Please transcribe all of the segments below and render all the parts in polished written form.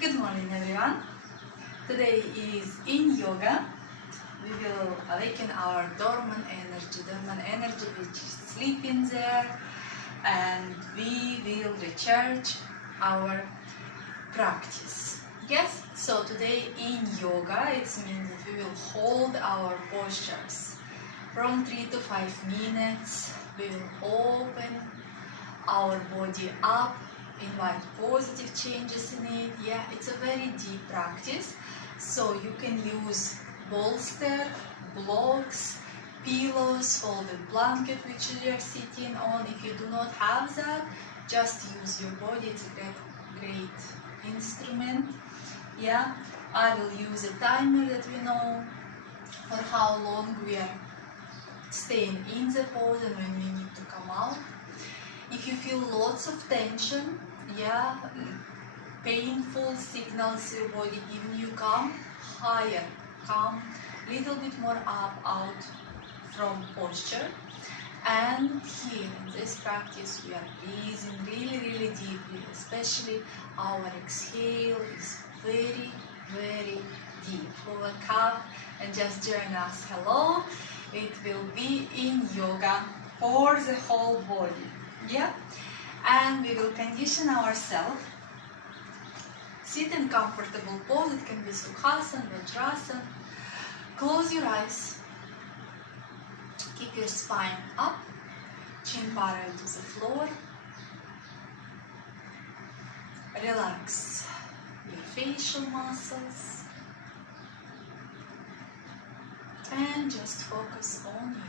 Good morning, everyone. Today is Yin Yoga. We will awaken our dormant energy which is sleeping there, and we will recharge our practice. Yes, so today in yoga it means that we will hold our postures from 3 to 5 minutes. We will open our body up, invite positive changes in it. Yeah, it's a very deep practice, so you can use bolster, blocks, pillows, folded blanket which you are sitting on. If you do not have that, just use your body. It's a great instrument. Yeah, I will use a timer that we know for how long we are staying in the pose and when we need to come out. If you feel lots of tension, yeah, painful signals your body giving you, come higher, come little bit more up, out from posture. And here in this practice we are breathing really deeply, especially our exhale is very deep. Wake up and just join us. Hello, it will be in yoga for the whole body. Yeah, and we will condition ourselves. Sit in comfortable pose. It can be Sukhasana, Vajrasana. Close your eyes. Keep your spine up, chin parallel to the floor. Relax your facial muscles and just focus on your breath.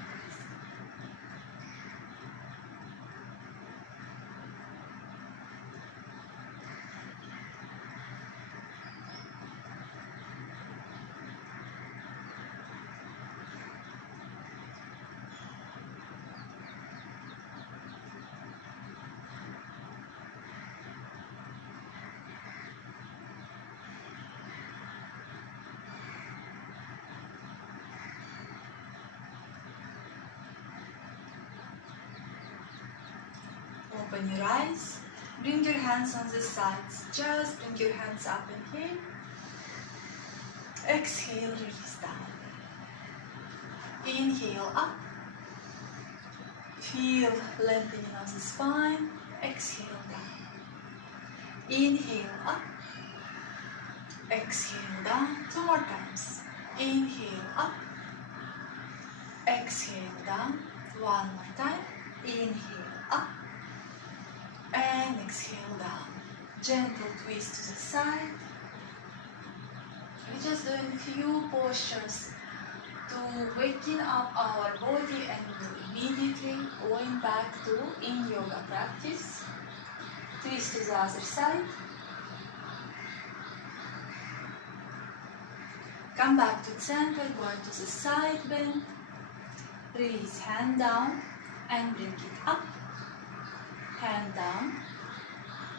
Open your eyes, bring your hands on the sides, just bring your hands up, inhale, exhale, release down, inhale up, feel lengthening of the spine, exhale down, inhale up, exhale down, 2 more times, inhale up, exhale down, 1 more time, inhale up, and exhale down. Gentle twist to the side. We're just doing few postures to waken up our body, and we'll immediately going back to Yin Yoga practice. Twist to the other side. Come back to center, going to the side bend. Release, hand down and bring it up. Hand down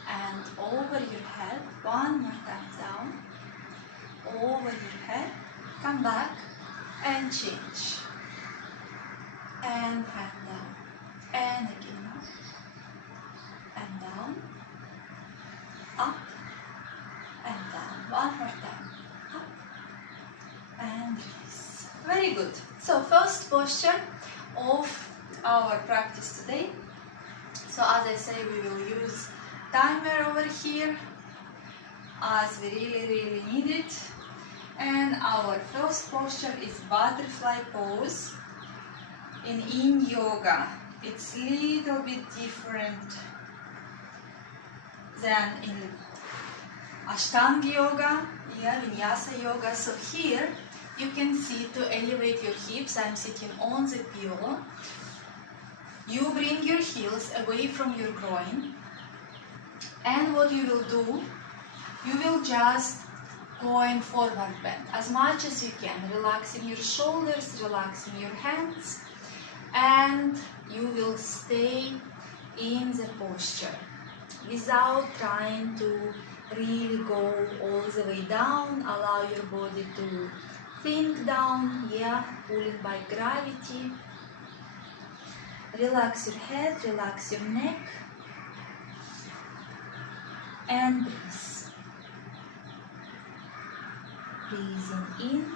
and over your head. 1 more time down, over your head. Come back and change. And hand down. And again up. And down. Up. And down. 1 more time. Up. And release. Very good. So first posture of our practice today. So as I say, we will use timer over here as we really need it. And our first posture is butterfly pose in Yin Yoga. It's a little bit different than in Ashtanga Yoga, yeah, Vinyasa Yoga. So here you can see, to elevate your hips, I'm sitting on the pillow. You bring your heels away from your groin, and what you will do, you will just go in forward bend as much as you can, relaxing your shoulders, relaxing your hands, and you will stay in the posture without trying to really go all the way down. Allow your body to sink down, yeah, pulling by gravity. Relax your head, relax your neck, and breathe. Breathing in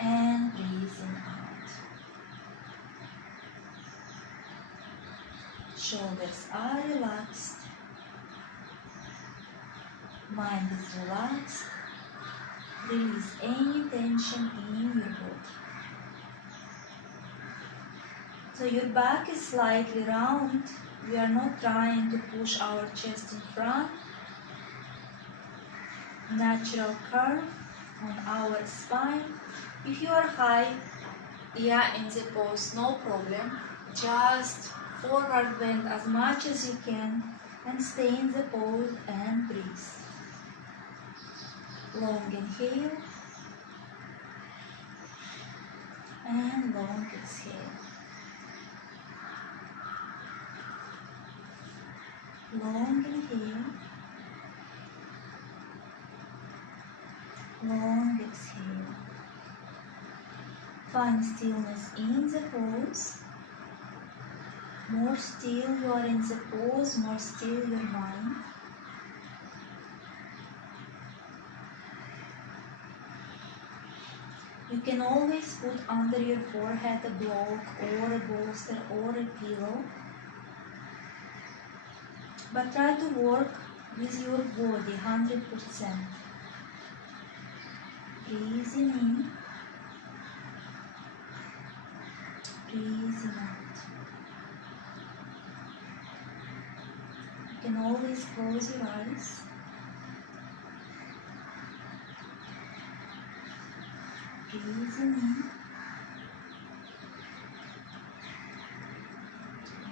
and breathing out. Shoulders are relaxed. Mind is relaxed. Release any tension in your body. So your back is slightly round. We are not trying to push our chest in front. Natural curve on our spine. If you are high, in the pose, no problem. just forward bend as much as you can and stay in the pose and breathe. Long inhale and long exhale. Long inhale, long exhale. Find stillness in the pose. More still you are in the pose, more still your mind. You can always put under your forehead a block or a bolster or a pillow. But try to work with your body 100%. Breathing in, breathing out. You can always close your eyes. Breathing in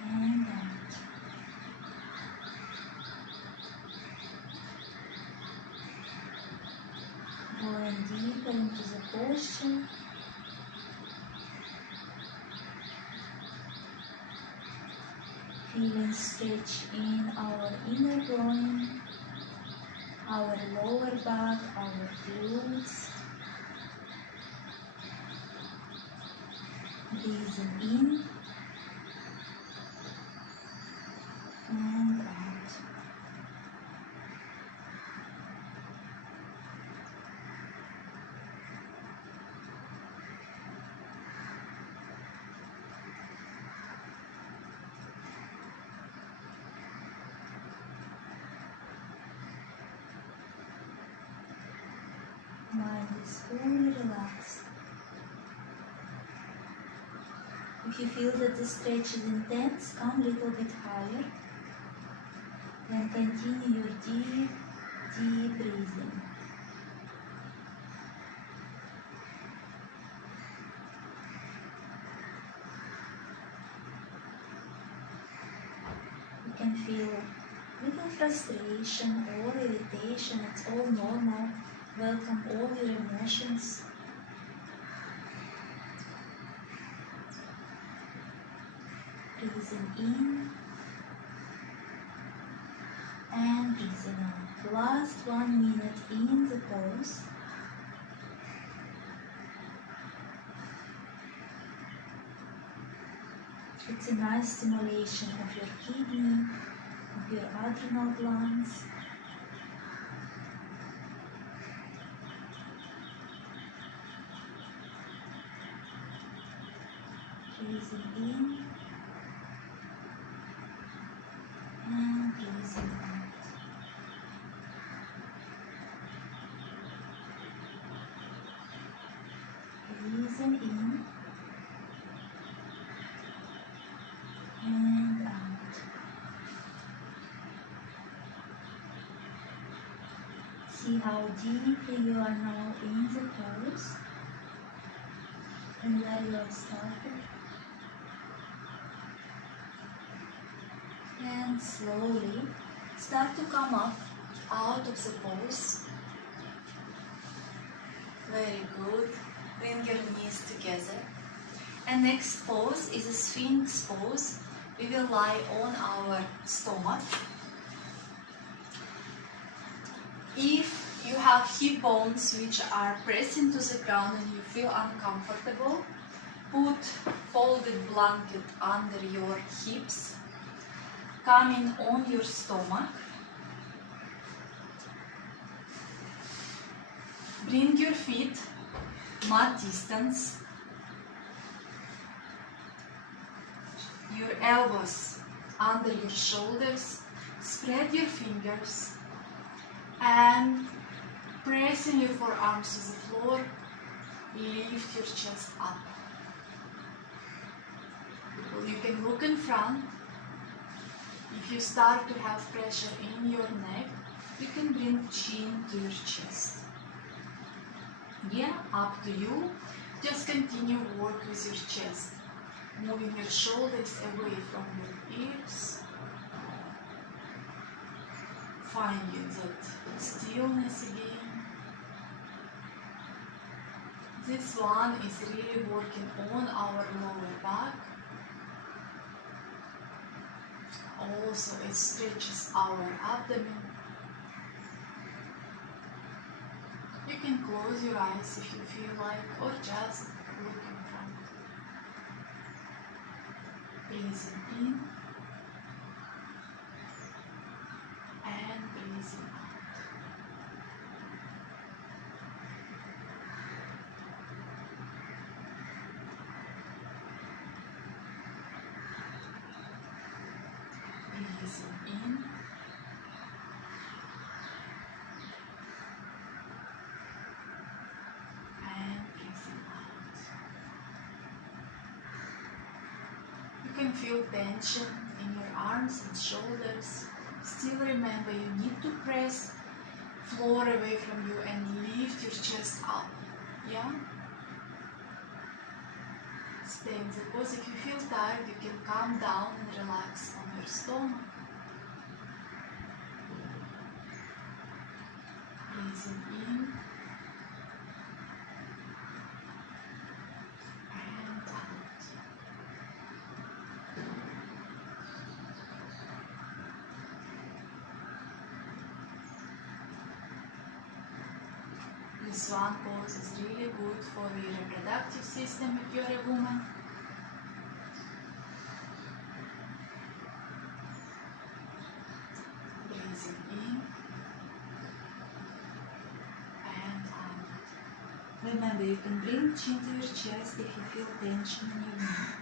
and out. Going deeper into the posture. Feeling stretch in our inner groin, our lower back, our glutes. Breathing in and out. Mind is fully relaxed. If you feel that the stretch is intense, come a little bit higher. Then continue your deep, deep breathing. You can feel little frustration or irritation, it's all normal. Welcome all your emotions. Breathing in and breathing out. Last 1 minute in the pose. It's a nice stimulation of your kidney, of your adrenal glands. Breathing in and breathing out. Breathing in and out. See how deeply you are now in the pose and where you are started. And slowly start to come up out of the pose. Very good. Bring your knees together. And next pose is a Sphinx pose. We will lie on our stomach. If you have hip bones which are pressing to the ground and you feel uncomfortable, put folded blanket under your hips. Come in on your stomach Bring your feet mat distance. Your elbows under your shoulders. Spread your fingers and pressing your forearms to the floor. Lift your chest up. You can look in front. If you start to have pressure in your neck, you can bring chin to your chest. Yeah, up to you. Just continue work with your chest. Moving your shoulders away from your ears. Finding that stillness again. This one is really working on our lower back. Also, it stretches our abdomen. You can close your eyes if you feel like, or just look in front. Breathing in and breathing out. Breathing in and breathing out. You can feel tension in your arms and shoulders. Still remember, you need to press floor away from you and lift your chest up. Yeah? Stay in the pose. If you feel tired, you can calm down and relax on your stomach. Breathing in and out. This one pose is really good for your reproductive system if you're a woman. Breathing in and out. Remember, you can bring chin to your chest if you feel tension in your neck.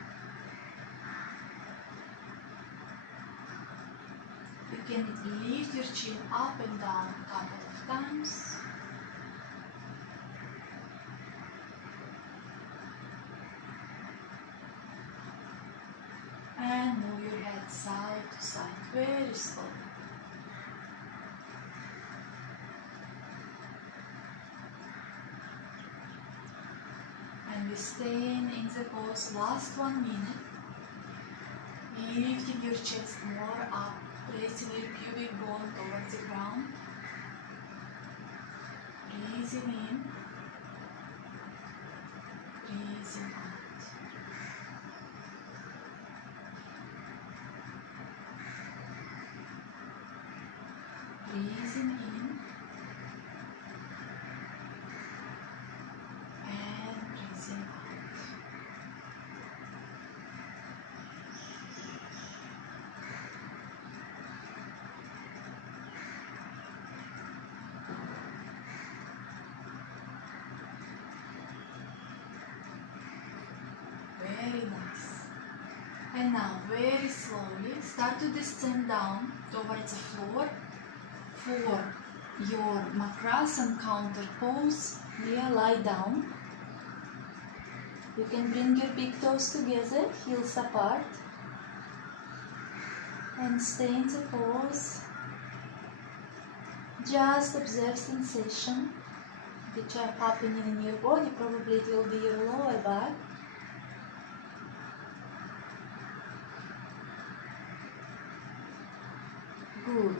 You can lift your chin up and down a couple of times. And move your head side to side very slowly. And we stay in the pose last 1 minute. Lifting your chest more up, pressing your pubic bone towards the ground. Breathing in, breathing out. Breathing in and breathing out. Very nice. And now very slowly start to descend down towards the floor. For your Makrasana counter pose, here lie down. You can bring your big toes together, heels apart, and stay in the pose. Just observe sensation which are happening in your body. Probably it will be your lower back. Good.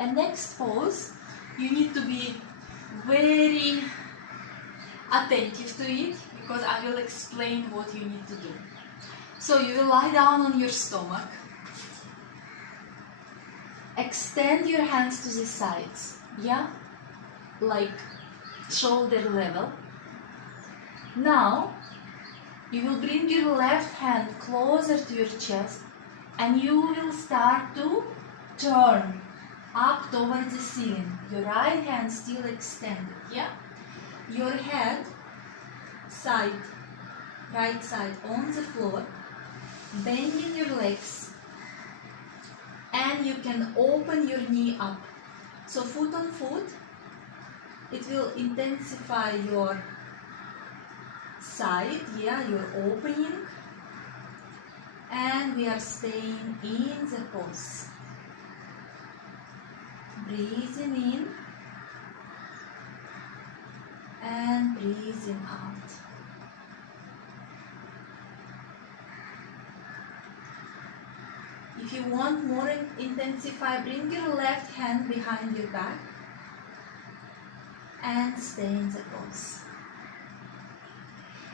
And next pose, you need to be very attentive to it because I will explain what you need to do. So you will lie down on your stomach. Extend your hands to the sides, yeah? Like shoulder level. Now, you will bring your left hand closer to your chest and you will start to turn up towards the ceiling. Your right hand still extended, yeah? your head, side, right side on the floor, bending your legs, and you can open your knee up. So foot on foot, it will intensify your side, your opening, and we are staying in the pose. Breathing in and breathing out. If you want more intensify, bring your left hand behind your back and stay in the pose.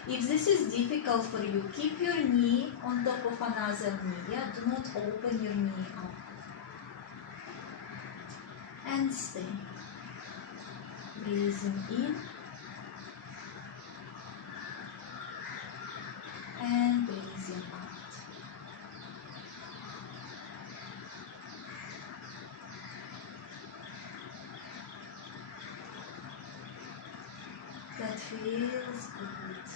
If this is difficult for you, keep your knee on top of another knee. Do not open your knee up. And stay. Breathing in and breathing out. That feels good.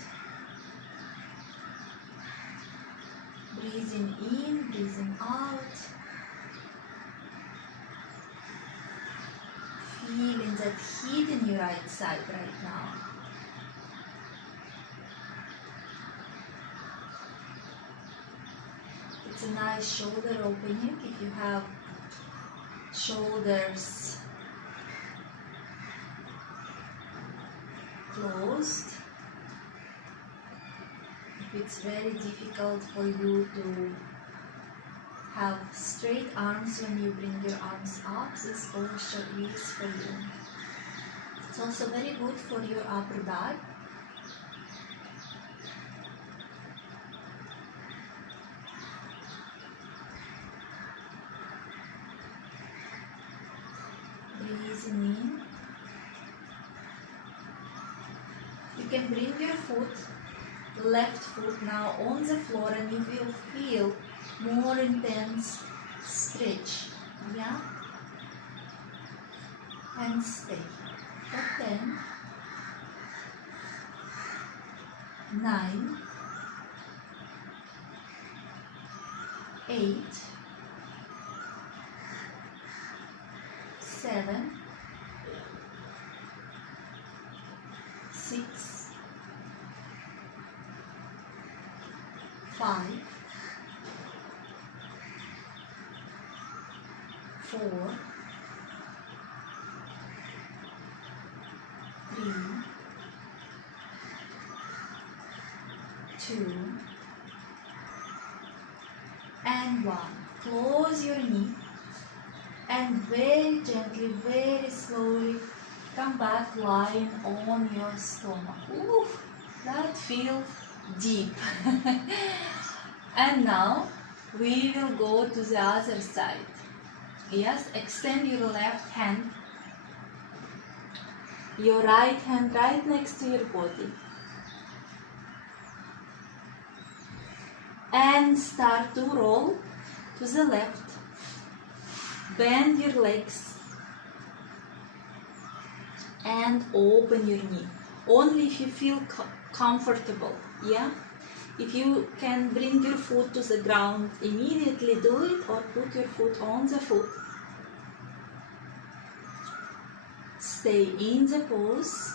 Breathing in, breathing out. Feeling that heat in your right side right now. It's a nice shoulder opening if you have shoulders closed. If it's very difficult for you to have straight arms when you bring your arms up, this posture is for you. It's also very good for your upper back. Breathing in. You can bring your foot, left foot now on the floor, and you will feel more intense stretch, and stay for 10, 9, 8, 7, 6, 5, 4, 3, 2, and 1. Close your knee and very gently, very slowly come back lying on your stomach. Ooh, that feels deep. And now we will go to the other side. Yes, extend your left hand, your right hand right next to your body, and start to roll to the left. Bend your legs and open your knee. Only if you feel comfortable, If you can bring your foot to the ground, immediately do it, or put your foot on the foot. Stay in the pose.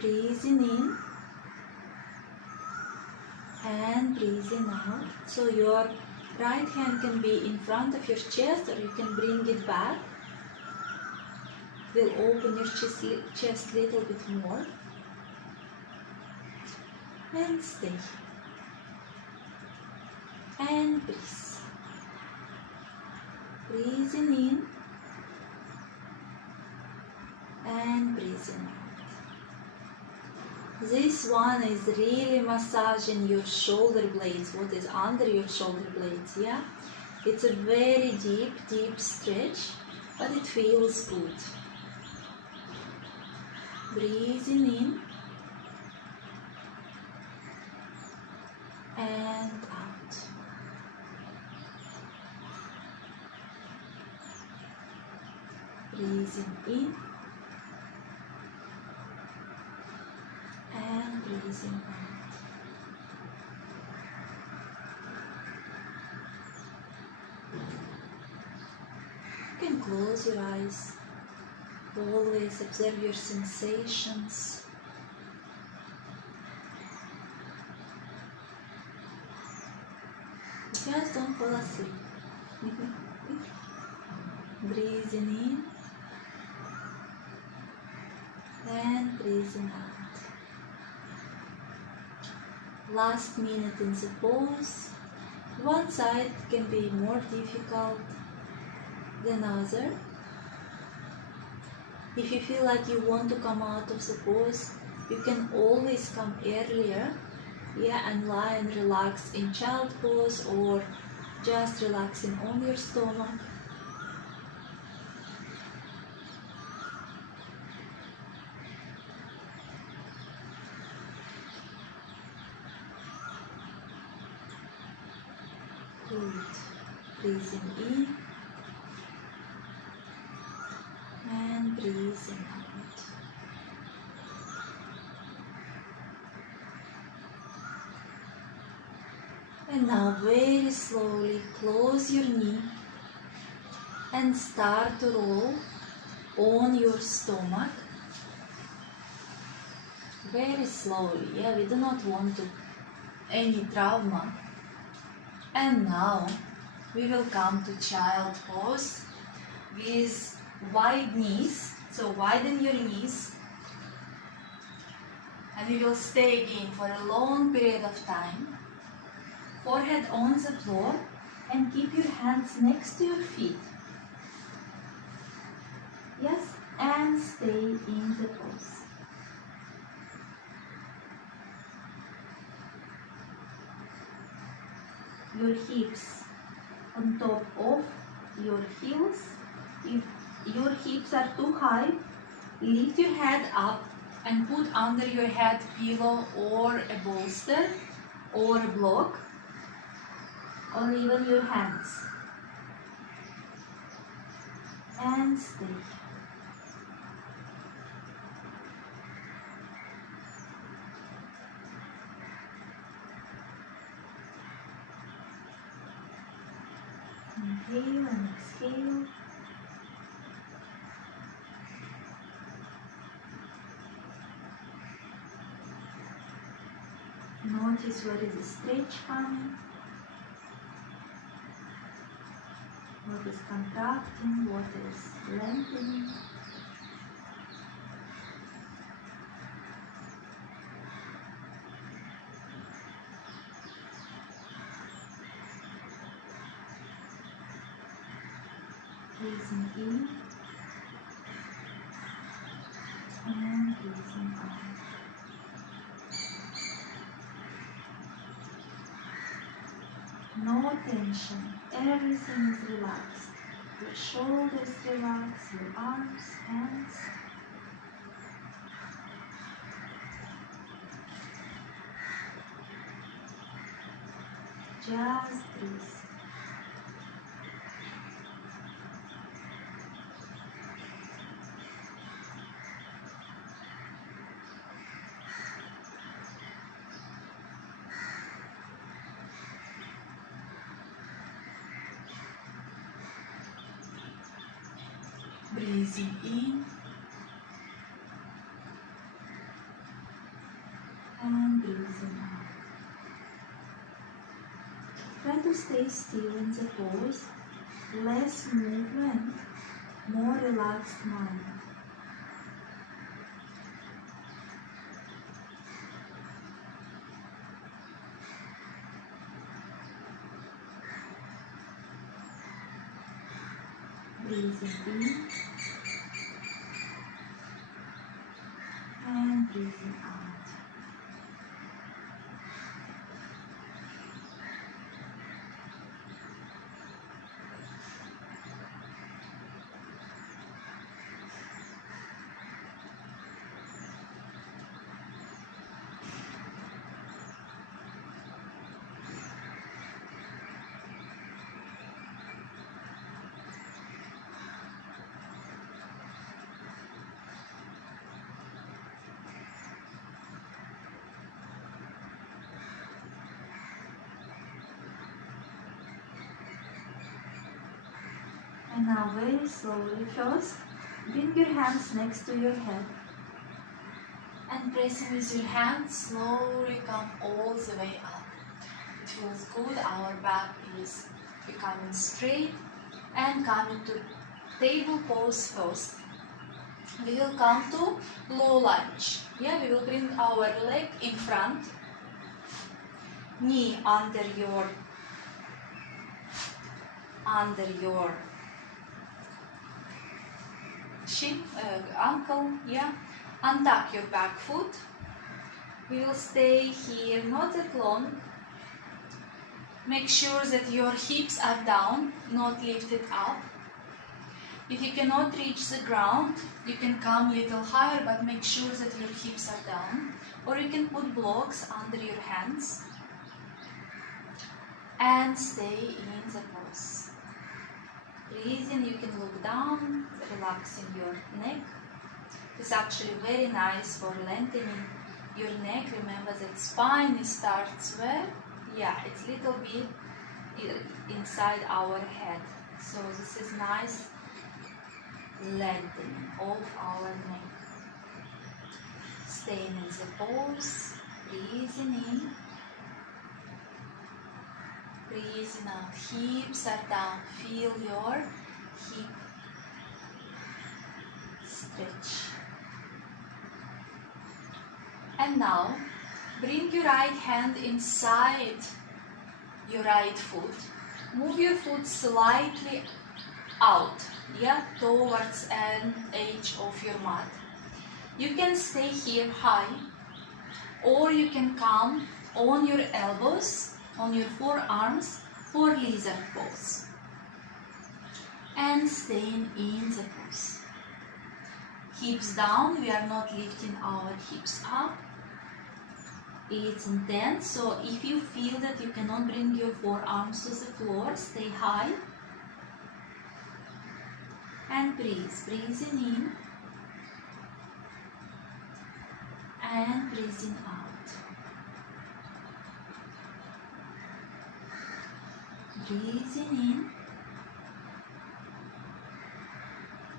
Breathing in and breathing out. So your right hand can be in front of your chest, or you can bring it back. We'll open your chest a little bit more. And stay. And breathe. Breathing in and breathing out. This one is really massaging your shoulder blades, what is under your shoulder blades, It's a very deep, deep stretch, but it feels good. Breathing in and out. Breathing in breathing out. You can close your eyes. Always observe your sensations. Just don't fall asleep. Breathing in and breathing out. Last minute in the pose. One side can be more difficult than other. If you feel like you want to come out of the pose, you can always come earlier, and lie and relax in child pose or just relaxing on your stomach. Good. Breathing in and breathing out. And now very slowly close your knee and start to roll on your stomach. Very slowly, we do not want any trauma. And now we will come to child pose with wide knees. So widen your knees. And we will stay again for a long period of time. Forehead on the floor and keep your hands next to your feet. Yes, and stay in the pose. Your hips on top of your heels. If your hips are too high, lift your head up and put under your head pillow or a bolster or a block, or even your hands. And stay. Inhale and exhale. Notice where is the stretch coming. What is contracting, what is lengthening. Breathing in and breathing out. No tension, everything is relaxed. Your shoulders relax, your arms, hands. Just breathe. Breathing in and breathing out. Try to stay still in the pose, less movement, more relaxed mind. Breathing in and breathing out. And now very slowly first, bring your hands next to your head. And pressing with your hands, slowly come all the way up. It feels good, our back is becoming straight. And coming to table pose first. We will come to low lunge. Yeah, we will bring our leg in front. Knee under your shin, ankle, yeah. Untuck your back foot. We will stay here not that long. Make sure that your hips are down, not lifted up. If you cannot reach the ground, you can come a little higher, but make sure that your hips are down. Or you can put blocks under your hands. And stay in the pose. Breathing, you can look down, relaxing your neck. It's actually very nice for lengthening your neck. Remember that spine starts where? Yeah, it's a little bit inside our head. So this is nice lengthening of our neck. Staying in the pose, breathing in, breathing out. Hips are down. Feel your hip stretch. And now, bring your right hand inside your right foot. Move your foot slightly out, yeah, towards an edge of your mat. You can stay here high, or you can come on your elbows, on your forearms for lizard pose. And staying in the pose. Hips down, we are not lifting our hips up. It's intense, so if you feel that you cannot bring your forearms to the floor, stay high. And breathe. Breathing in. And breathing out. Breathing in.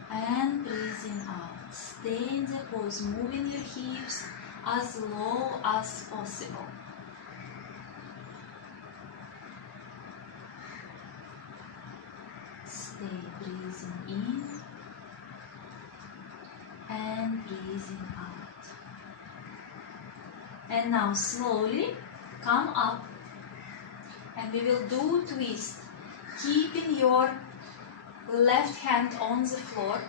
And breathing out. Stay in the pose, moving your hips as low as possible. Stay breathing in and breathing out. And now slowly come up and we will do twist, keeping your left hand on the floor,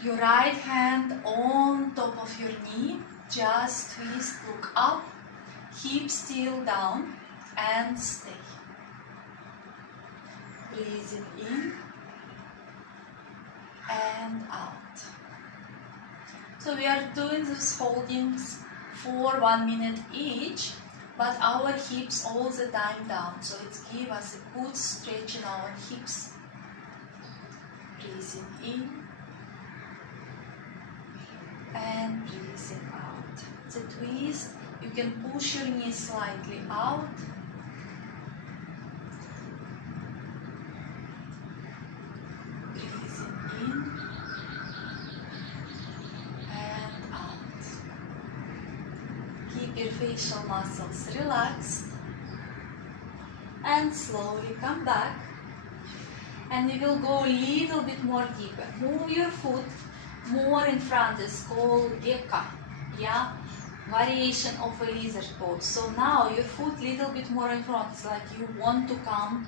your right hand on top of your knee. Just twist, look up, hips still down, and stay. Breathing in and out. So we are doing these holdings for 1 minute each, but our hips all the time down. So it gives us a good stretch in our hips. Breathing in and breathing out. The twist, you can push your knees slightly out. Breathing in and out. Keep your facial muscles relaxed and slowly come back. And we will go a little bit more deeper. Move your foot more in front. It's called gecko, yeah, variation of a lizard pose. So now your foot a little bit more in front. It's like you want to come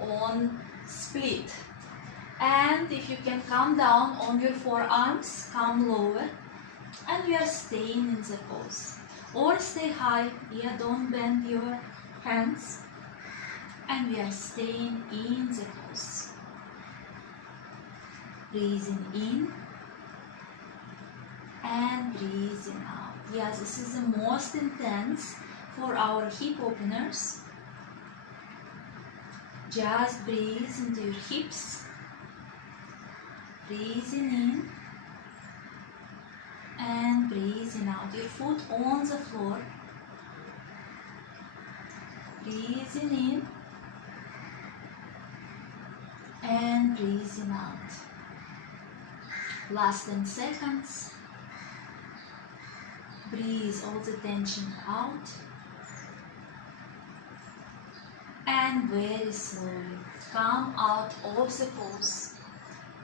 on split. And if you can come down on your forearms, come lower, and we are staying in the pose. Or stay high, yeah, don't bend your hands. And we are staying in the pose. Breathing in and breathing out. Yeah, this is the most intense for our hip openers. Just breathe into your hips. Breathing in and breathing out. Your foot on the floor. Breathing in and and breathing out. Last 10 seconds. Breathe all the tension out. And very slowly come out of the pose.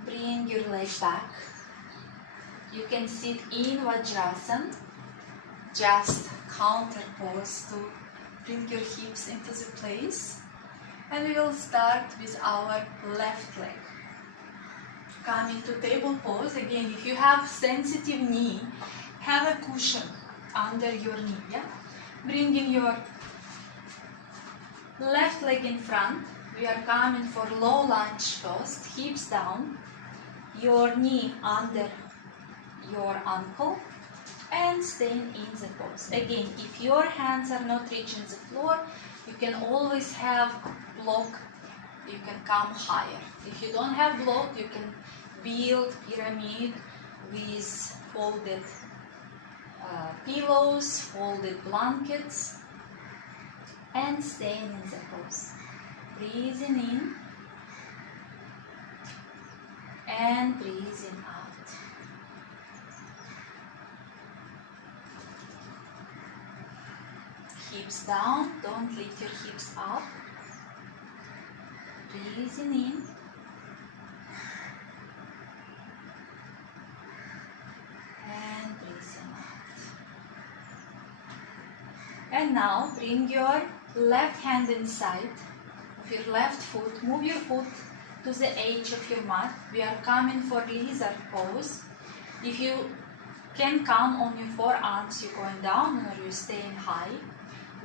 Bring your leg back. You can sit in Vajrasana. Just counter pose to bring your hips into the place. And we will start with our left leg. Come into table pose. Again, if you have sensitive knee, have a cushion under your knee. Yeah? Bringing your left leg in front. We are coming for low lunge first. Hips down. Your knee under your ankle. And staying in the pose. Again, if your hands are not reaching the floor, you can always have block. You can come higher. If you don't have block, you can build pyramid with folded pillows, folded blankets, and staying in the pose. Breathing in and breathing out. Hips down, don't lift your hips up. Breathing in and breathing out. And now bring your left hand inside of your left foot. Move your foot to the edge of your mat. We are coming for lizard pose. If you can come on your forearms, you're going down or you're staying high.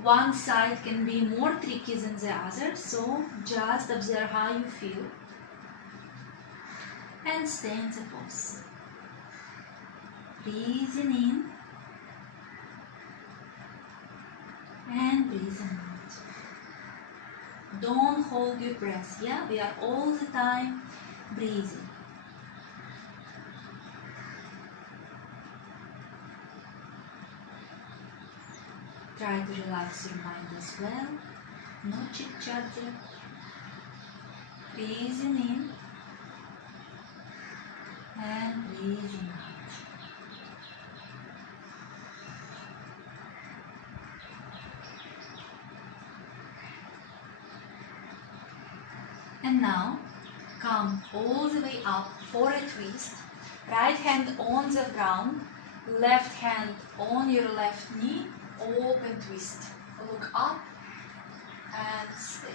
One side can be more tricky than the other, so just observe how you feel and stay in the pose. Breathing in and breathing out. Don't hold your breath, yeah? We are all the time breathing. Try to relax your mind as well. No chit-chat there. Breathing in and breathing out. And now come all the way up for a twist. Right hand on the ground, left hand on your left knee. Open twist. Look up and stay.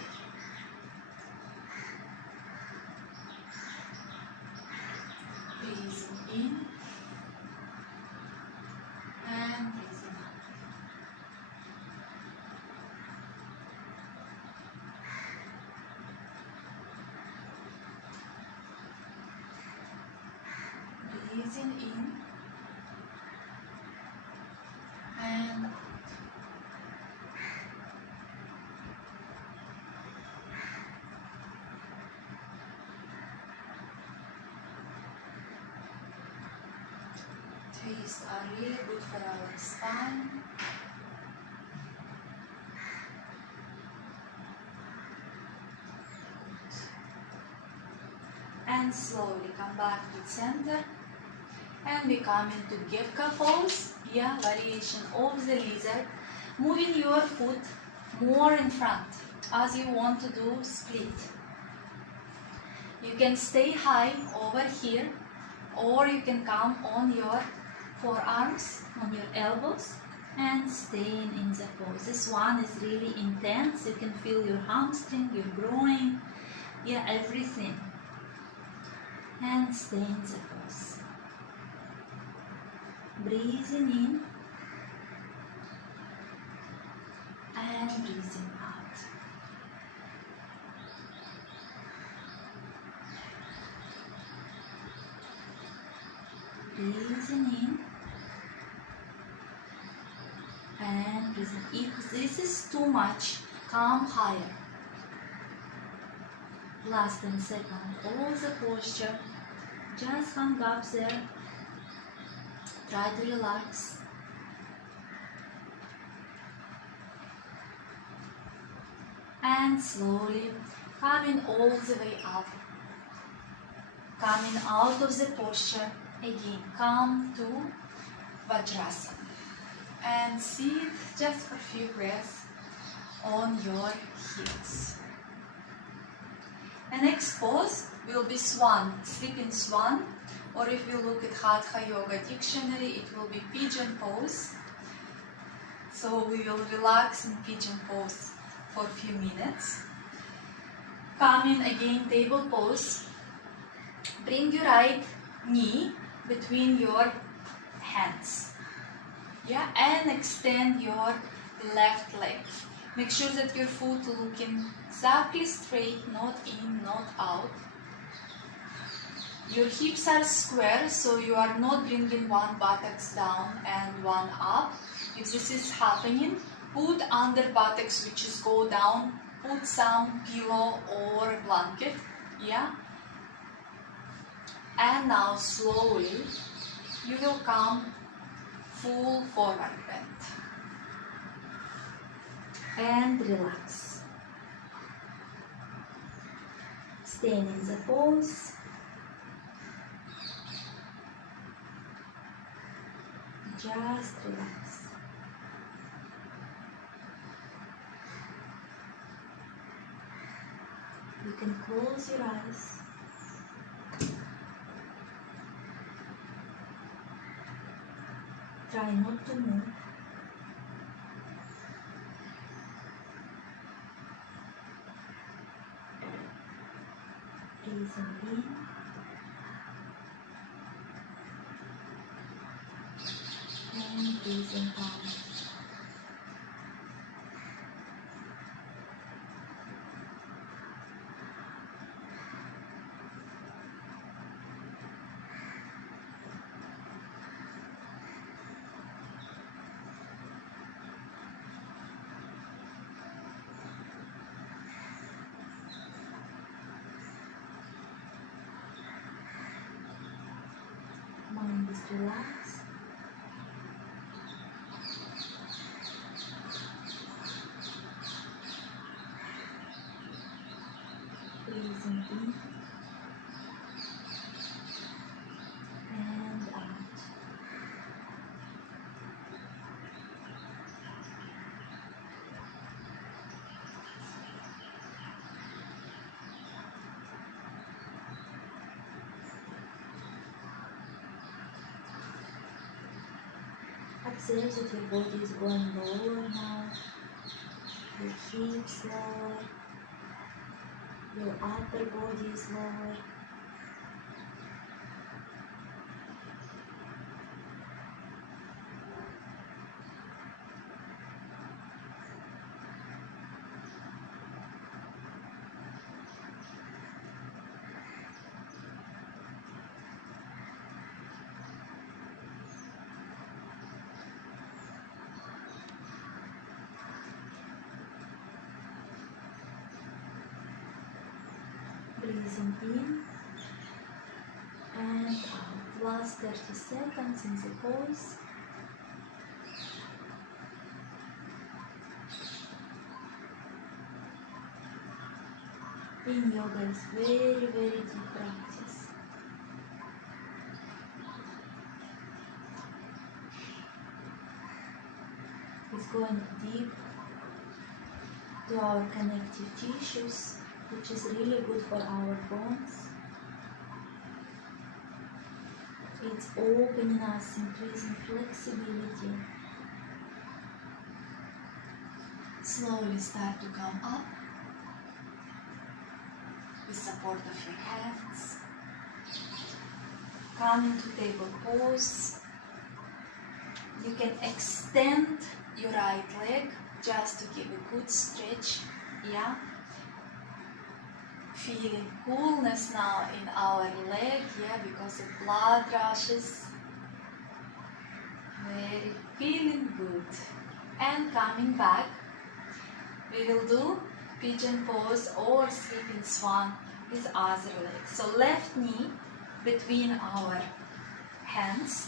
Breathing in and breathing out. Breathing in and out. Twists are really good for our spine. And slowly come back to center. And we come into Gevka pose. Yeah, variation of the lizard. Moving your foot more in front as you want to do split. You can stay high over here, or you can come on your forearms, on your elbows, and staying in the pose. This one is really intense. You can feel your hamstring, your groin, yeah, everything. And stay in the pose. Breathing in and breathing out. Breathing in and breathing. If this is too much, come higher. Last 10 seconds. All the posture. Just hang up there. Try to relax. And slowly coming all the way up. Coming out of the posture, again, come to Vajrasana. And sit just for a few breaths on your heels. And next pose will be swan, sleeping swan, or if you look at Hatha Yoga dictionary, it will be pigeon pose. So we will relax in pigeon pose for a few minutes. Coming again, table pose. Bring your right knee between your hands. Yeah, and extend your left leg. Make sure that your foot looking exactly straight, not in, not out. Your hips are square, so you are not bringing one buttocks down and one up. If this is happening, put under buttocks which is go down, put some pillow or blanket, yeah? And now slowly, you will come full forward bend. And relax. Staying in the pose. Just relax. You can close your eyes. Try not to move. Breathing in. And breathing out. Mind is relaxed. Breathing in and out. Observe that your body is going lower now, your hips lower, your upper body is lower. Breathing in and out. Last 30 seconds in the pose. Yin Yoga is very, very deep practice. It's going deep to our connective tissues, which is really good for our bones. It's opening us, increasing flexibility. Slowly start to come up with support of your hands. Come into table pose. You can extend your right leg just to give a good stretch. Yeah. Feeling coolness now in our leg, yeah, because the blood rushes. Very feeling good. And coming back, we will do pigeon pose or sleeping swan with other leg. So left knee between our hands.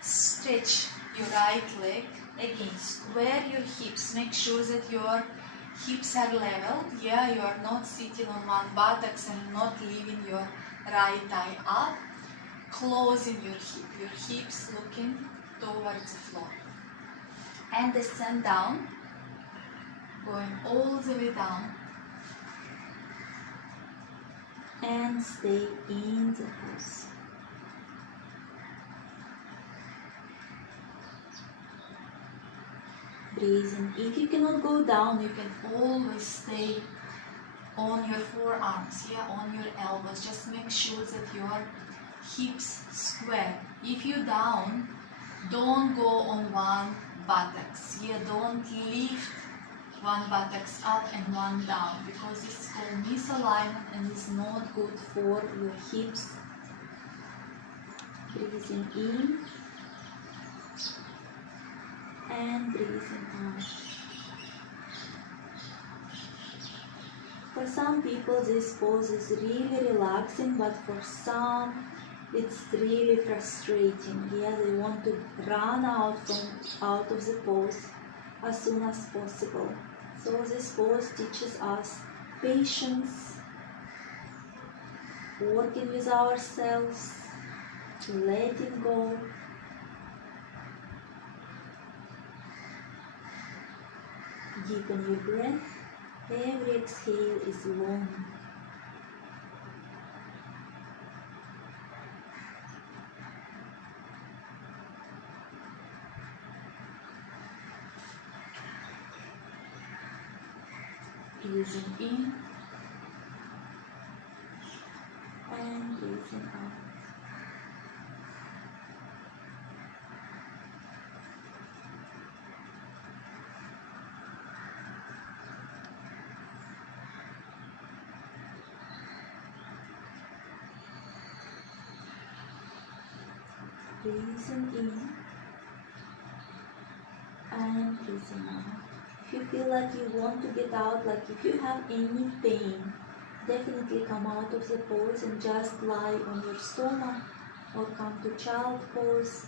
Stretch your right leg. Again, square your hips. Make sure that your hips are level. Yeah, you are not sitting on one buttocks and not leaving your right thigh up. Closing your hips looking towards the floor. And descend down, going all the way down. And stay in the pose. Breathing. If you cannot go down, you can Always stay on your forearms, yeah, on your elbows. Just make sure that your hips square. If you're down, don't go on one buttocks. Yeah, don't lift one buttocks up and one down, because it's called misalignment and is not good for your hips. breathing in and breathing out. For some people this pose is really relaxing, but for some it's really frustrating. Yeah, they want to run out of the pose as soon as possible. So this pose teaches us patience, working with ourselves, letting go. Deepen your breath. Every exhale is long. Breathing in And breathing out. Breathing in and breathing out. If you feel like you want to get out, like if you have any pain, definitely come out of the pose and just lie on your stomach or come to child pose.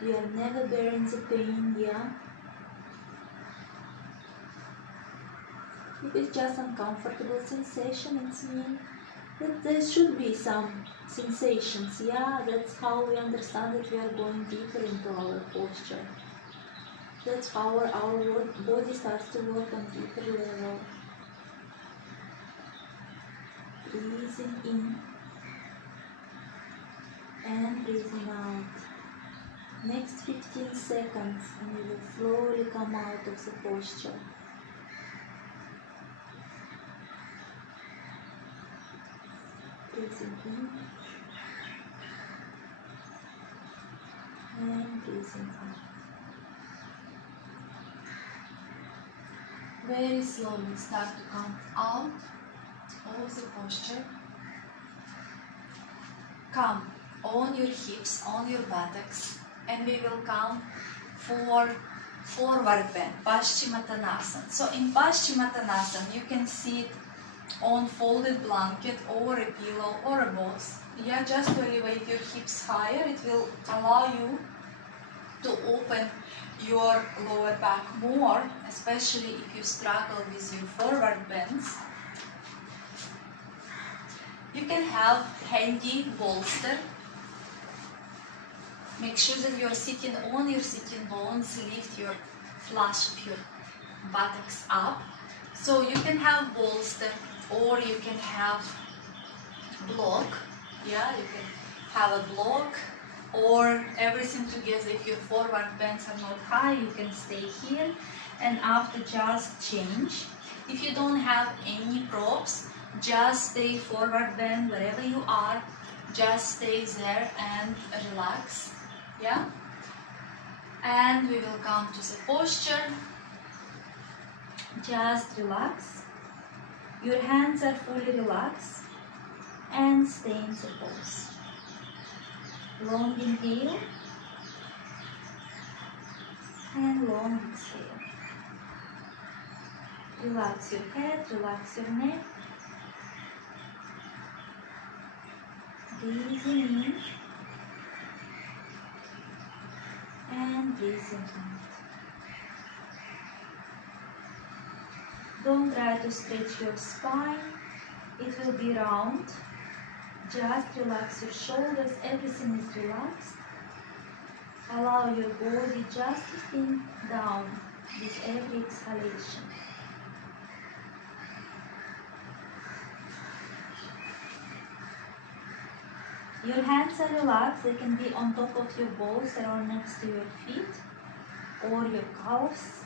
You are never bearing the pain, yeah? If it's just uncomfortable sensation, it's mean that there should be some sensations, yeah? That's how we understand that we are going deeper into our posture. That's how our body starts to work on deeper level. Breathing in and breathing out. Next 15 seconds and you will slowly come out of the posture. Breathing in and breathing out. very slowly start to come out of the posture. Come on your hips, on your buttocks, and we will come for forward bend, Paschimottanasana. So in Paschimottanasana, you can sit on folded blanket or a pillow or a box. Yeah, just to elevate your hips higher. It will allow you to open your lower back more, especially if you struggle with your forward bends. You can have handy bolster. Make sure that you're sitting on your sitting bones. Lift your flush of your buttocks up. So you can have bolster or you can have block. Yeah, you can have a block or everything together. If your forward bends are not high, you can stay here and after just change. If you don't have any props, just stay forward bend wherever you are. Just stay there and relax. Yeah? And we will come to the posture. Just relax. Your hands are fully relaxed and stay in the pose. Long inhale and long exhale. Relax your head, relax your neck. Breathing in and breathing out. Don't try to stretch your spine. It will be round. Just relax your shoulders. Everything is relaxed. Allow your body just to sink down with every exhalation. Your hands are relaxed. They can be on top of your balls or next to your feet or your calves.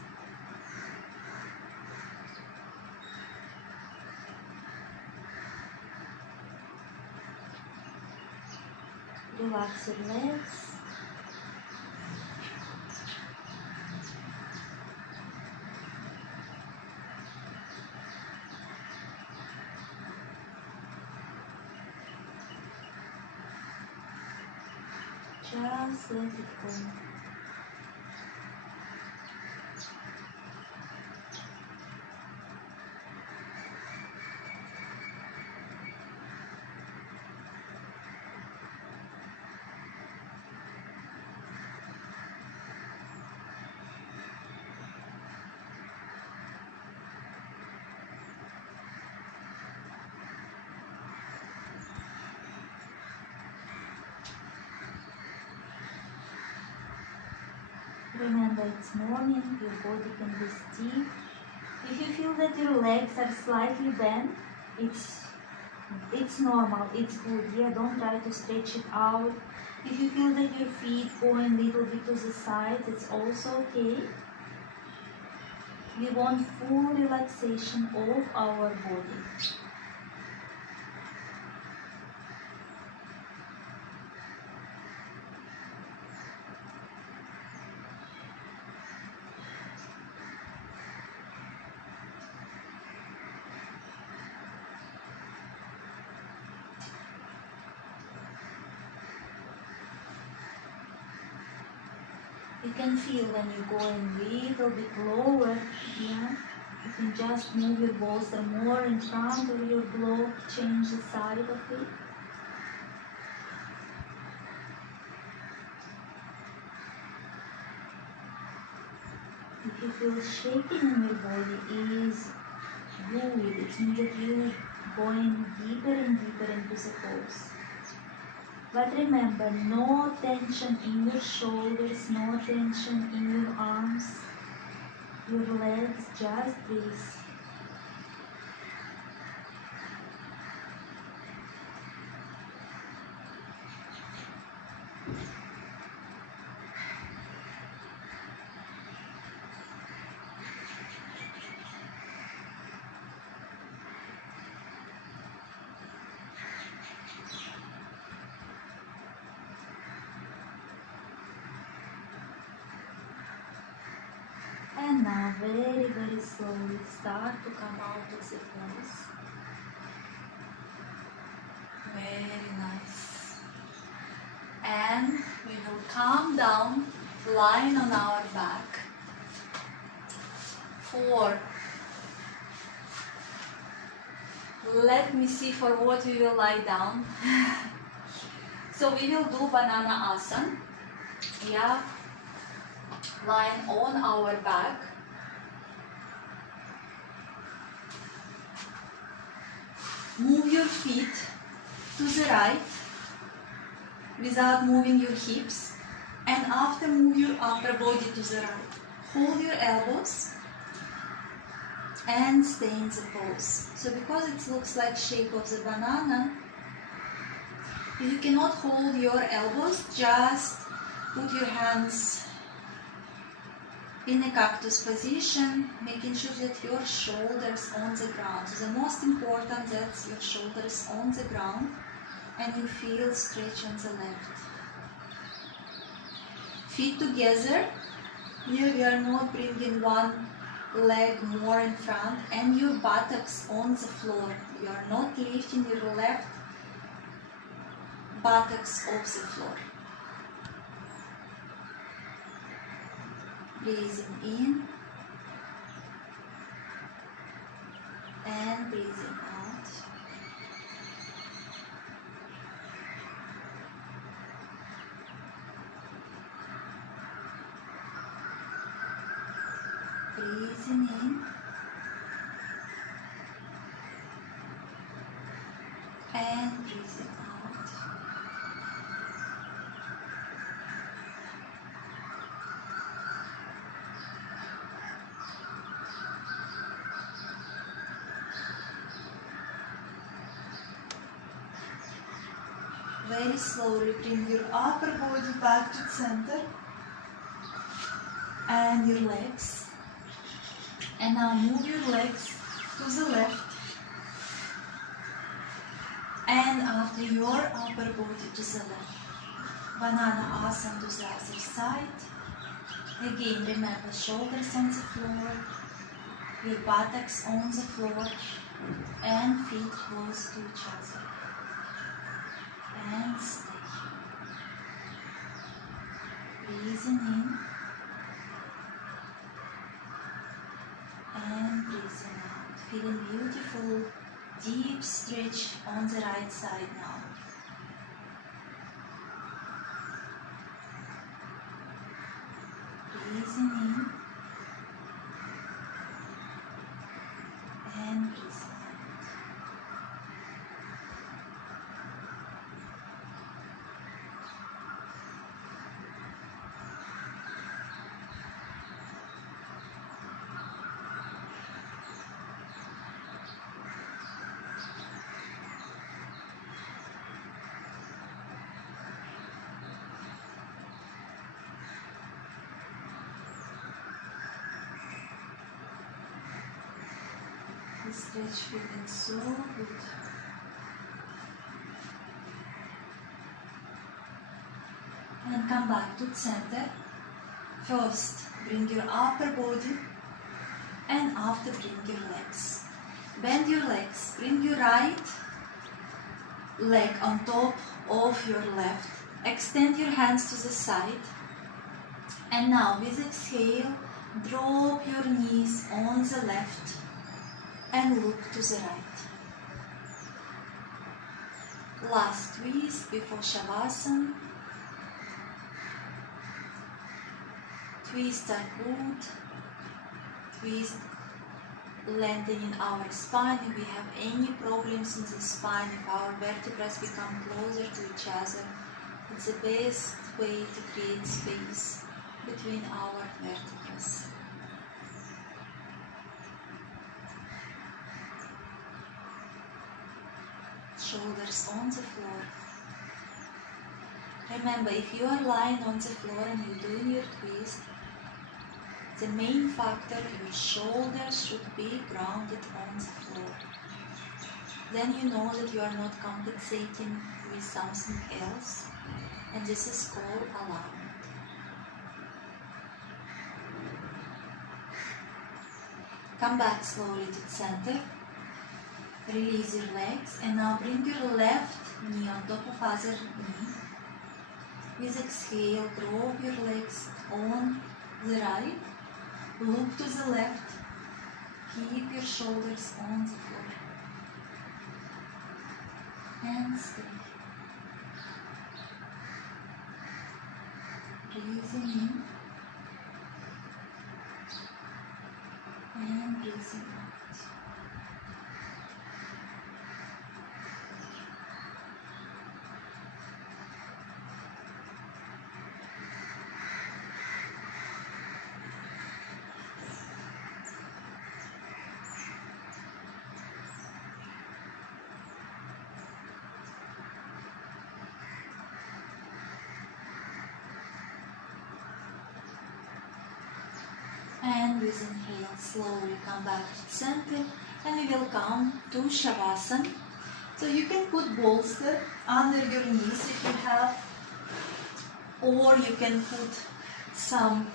Relax your legs. Just let it go. Remember, it's morning, your body can be stiff. If you feel that your legs are slightly bent, it's normal, it's good. Yeah, don't try to stretch it out. If you feel that your feet going a little bit to the side, it's also okay. We want full relaxation of our body. You can feel when you go in a little bit lower, yeah. You can just move your bolster more in front of your block, change the side of it. If you feel shaking in your body, is good. It means that you're going deeper and deeper into the pose. But remember, no tension in your shoulders, no tension in your arms, your legs, just breathe. And now very, very slowly start to come out of the pose. Very nice. And we will come down, lying on our back. 4. Let me see for what we will lie down. So we will do banana asana. Yeah. Lying on our back. Move your feet to the right without moving your hips, and after move your upper body to the right. Hold your elbows and stay in the pose. So because it looks like shape of the banana, if you cannot hold your elbows, just put your hands in a cactus position, making sure that your shoulders on the ground. So the most important that your shoulders on the ground and you feel stretch on the left. Feet together. Here we are not bringing one leg more in front, and your buttocks on the floor. You are not lifting your left buttocks off the floor. Breathing in and breathing out. Breathing in Very slowly bring your upper body back to center and your legs. And now move your legs to the left. And after your upper body to the left. Banana asana to the other side. Again, remember shoulders on the floor, your buttocks on the floor, and feet close to each other. And stay. Breathing in and breathing out. Feeling beautiful, deep stretch on the right side now. Breathing in and breathing out. This stretch feeling so good. And come back to center. First, bring your upper body and after bring your legs. Bend your legs. Bring your right leg on top of your left. Extend your hands to the side. And now with exhale, drop your knees on the left and look to the right. Last twist before Shavasana. Twists are good. Twist lengthening our spine. If we have any problems in the spine, if our vertebrae become closer to each other, it's the best way to create space between our vertebrae. Shoulders on the floor. Remember, if you are lying on the floor and you're doing your twist, the main factor, your shoulders should be grounded on the floor. Then you know that you are not compensating with something else, and this is called alignment. Come back slowly to the center. Release your legs and now bring your left knee on top of other knee. With exhale, drop your legs on the right. Look to the left. Keep your shoulders on the floor. And stay. Breathing in and breathing out. And with inhale, slowly come back to center and we will come to Shavasana. So you can put bolster under your knees if you have, or you can put some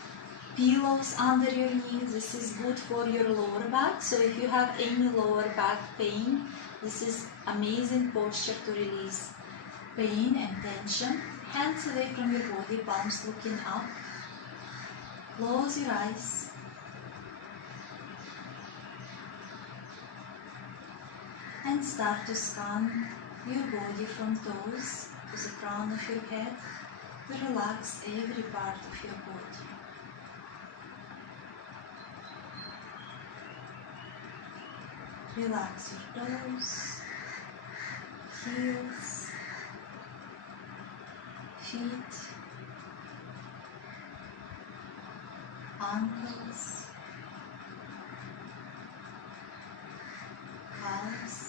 pillows under your knees. This is good for your lower back. So if you have any lower back pain, this is amazing posture to release pain and tension. Hands away from your body, palms looking up. Close your eyes. And start to scan your body from toes to the crown of your head to relax every part of your body. Relax your toes, heels, feet, ankles, calves,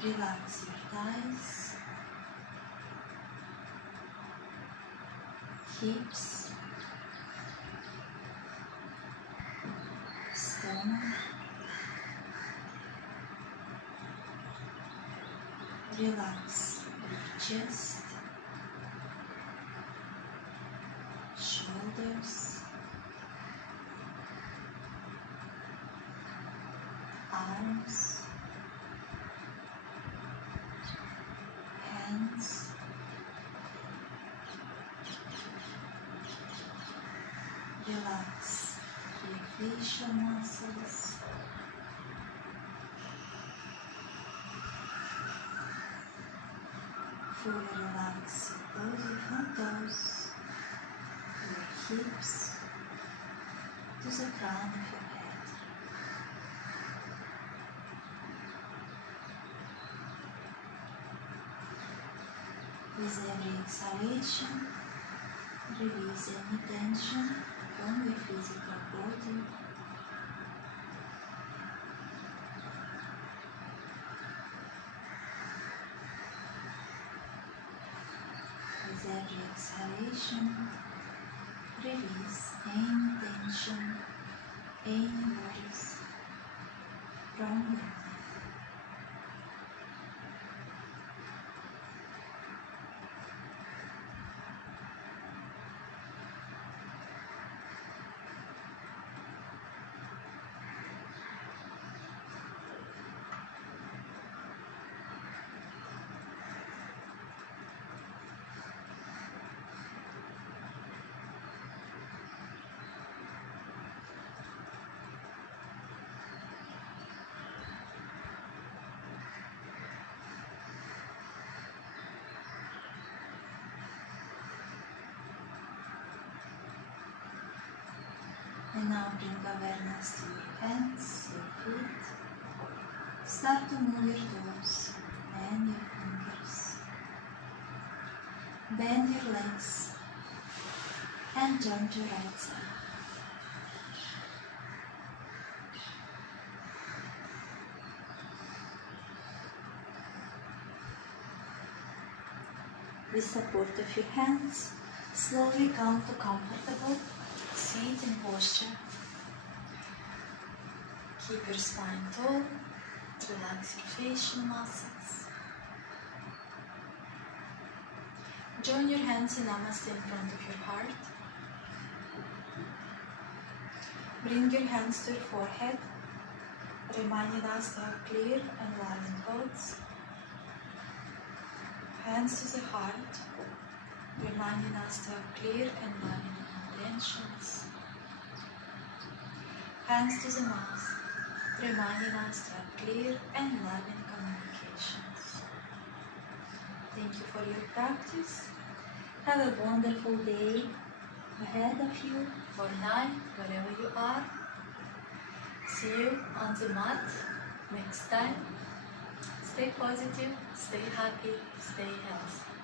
Relax your thighs, hips, stomach. Relax your chest, shoulders, arms, hands, relax your facial muscles, fully relax both your front toes, your hips, to the crown of your head. With every exhalation, release any tension from your physical body. With every exhalation, release any tension, any worries from your mind. And now bring awareness to your hands, your feet. Start to move your toes and your fingers. Bend your legs and turn to right side. With support of your hands, slowly come to comfortable seating posture. Keep your spine tall, relax your facial muscles. Join your hands in Namaste in front of your heart. Bring your hands to your forehead, reminding us to have clear and loving thoughts. Hands to the heart, reminding us to have clear and loving intentions. Hands to the mouth, reminding us to have clear and loving communications. Thank you for your practice. Have a wonderful day ahead of you, or night, wherever you are. See you on the mat next time. Stay positive, stay happy, stay healthy.